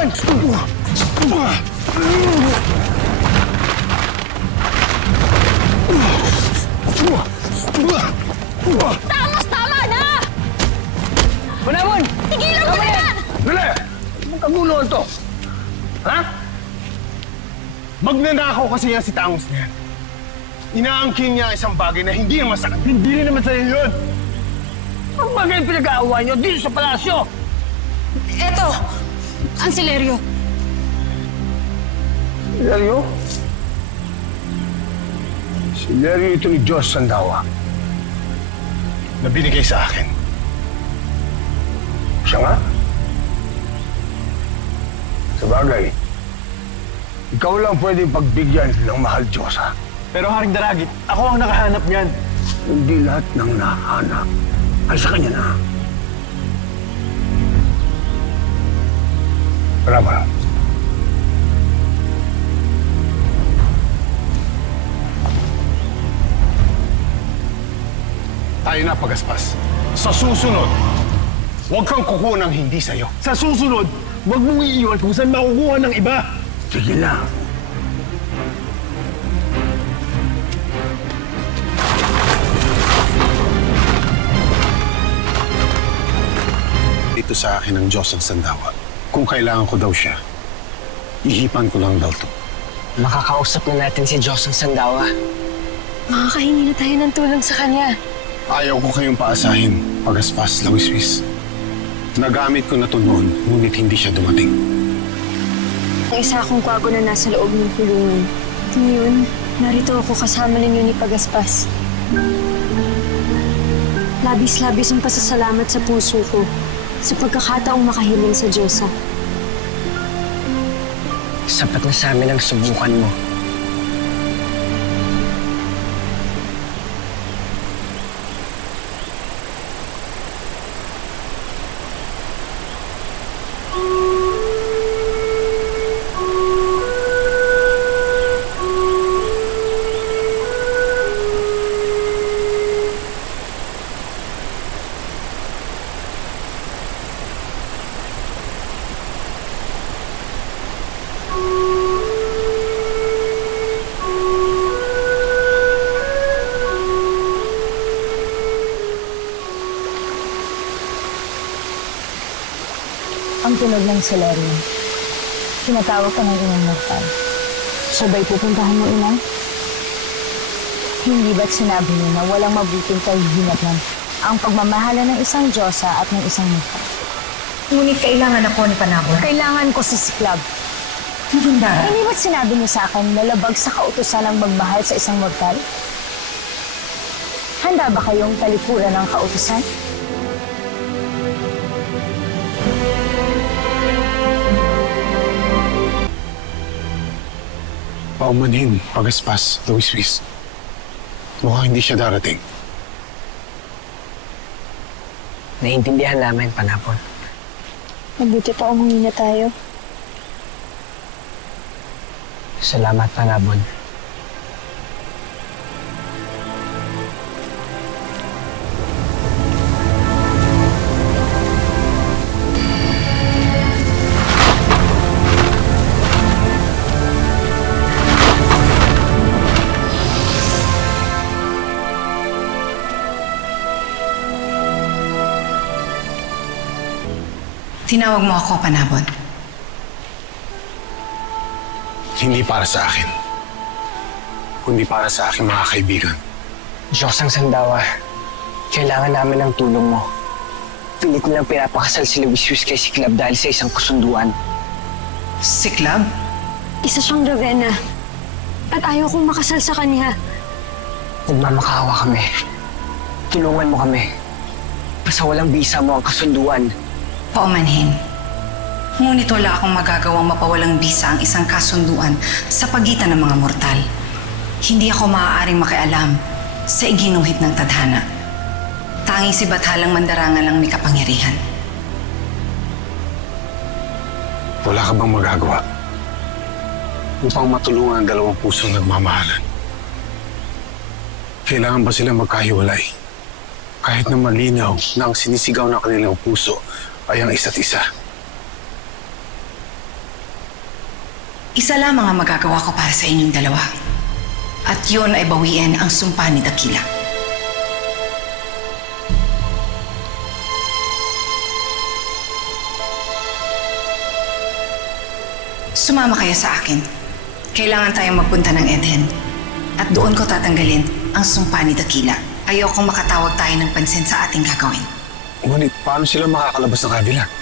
Panahon! Tama na! Panahon! Tigilan mo na yan! Dali! Anong kaguluhan to? Ha? Magnanakaw kasi yan si Tangos na yan. Inaangkin niya isang bagay na hindi naman sa akin. Hindi rin naman sa'yo yun. Ang bagay pinag-aawa niyo dito sa palasyo. Eto, ang Silerio. Silerio? Silerio ito ni Diyos Sandawa na binigay sa akin. Siya nga. Sa bagay, ikaw lang pwedeng pagbigyan ng mahal Diyosa. Pero Haring Daragit, ako ang nakahanap niyan. Hindi lahat ng nahanap ay sa kanya na. Bravo. Tayo na, Pagaspas. Sa susunod, huwag kang kukuha ng hindi sa'yo. Sa susunod, huwag mong iiwan kung saan makukuha ng iba. Sige lang. Ito sa akin ang Diyos ang Sandawa. Kung kailangan ko daw siya, ihipan ko lang daw to. Makakausap na natin si Diyos ang Sandawa. Makakahingi na tayo ng tulong sa kanya. Ayaw ko kayong paasahin, Pagaspas, Lawiswis. Nagamit ko na to noon, ngunit hindi siya dumating. Ang isa akong kwago na nasa loob ng kulungan. Ngayon, narito ako kasama ninyo ni Pagaspas. Labis-labis ang pasasalamat sa puso ko sa pagkakataong makahiling sa Diyosa. Sapat na sa amin ang subukan mo. Ang tunog ng Silerio. Tinatawag ka ng inang mortal. Sabay pupuntahan mo, ina? Hindi ba't sinabi niyo na walang mabuting kahihinatnan ang pagmamahala ng isang Diyosa at ng isang mortal? Ngunit kailangan ako ni Panabon. Kailangan ko si Siklab. Hindara. Hindi ba't sinabi niyo sa akin na labag sa kautusan ang magmahal sa isang mortal? Handa ba kayong talikuran ng kautusan? Paumanhin, Pagaspas, Lawiswis. Mukhang hindi siya darating. Naiintindihan namin, Panapon. Mabuti pa umuwi na tayo. Salamat, Panabon. Tinawag mo ako, Panabon. Hindi para sa akin. Kundi para sa aking mga kaibigan. Diyos ang Sandawa, kailangan namin ng tulong mo. Pilit nilang pinapakasal si Lawiswis kay Siklab dahil sa isang kasunduan. Siklab? Isa siyang Ravenna. At ayaw kong makasal sa kanya. Nagmamakaawa kami. Tulungan mo kami. Basta walang bisa mo ang kasunduan. Paumanhin. Ngunit wala akong magagawang mapawalang bisa ang isang kasunduan sa pagitan ng mga mortal. Hindi ako maaaring makialam sa iginuhit ng tadhana. Tanging si Bathalang Mandarangal lang may kapangyarihan. Wala ka bang magagawa upang matulungan ang dalawang pusong nagmamahalan? Kailangan ba sila magkahiwalay? Kahit na malinaw na ang sinisigaw ng kanilang puso ay ang isa't isa. Isa lamang ang magagawa ko para sa inyong dalawa. At yun ay bawiin ang sumpa ni Dakila. Sumama kayo sa akin. Kailangan tayong magpunta ng Eden. At doon ko tatanggalin ang sumpa ni Dakila. Ayokong makatawag tayo ng pansin sa ating gagawin. Ngunit paano sila makakalabas ng kabila?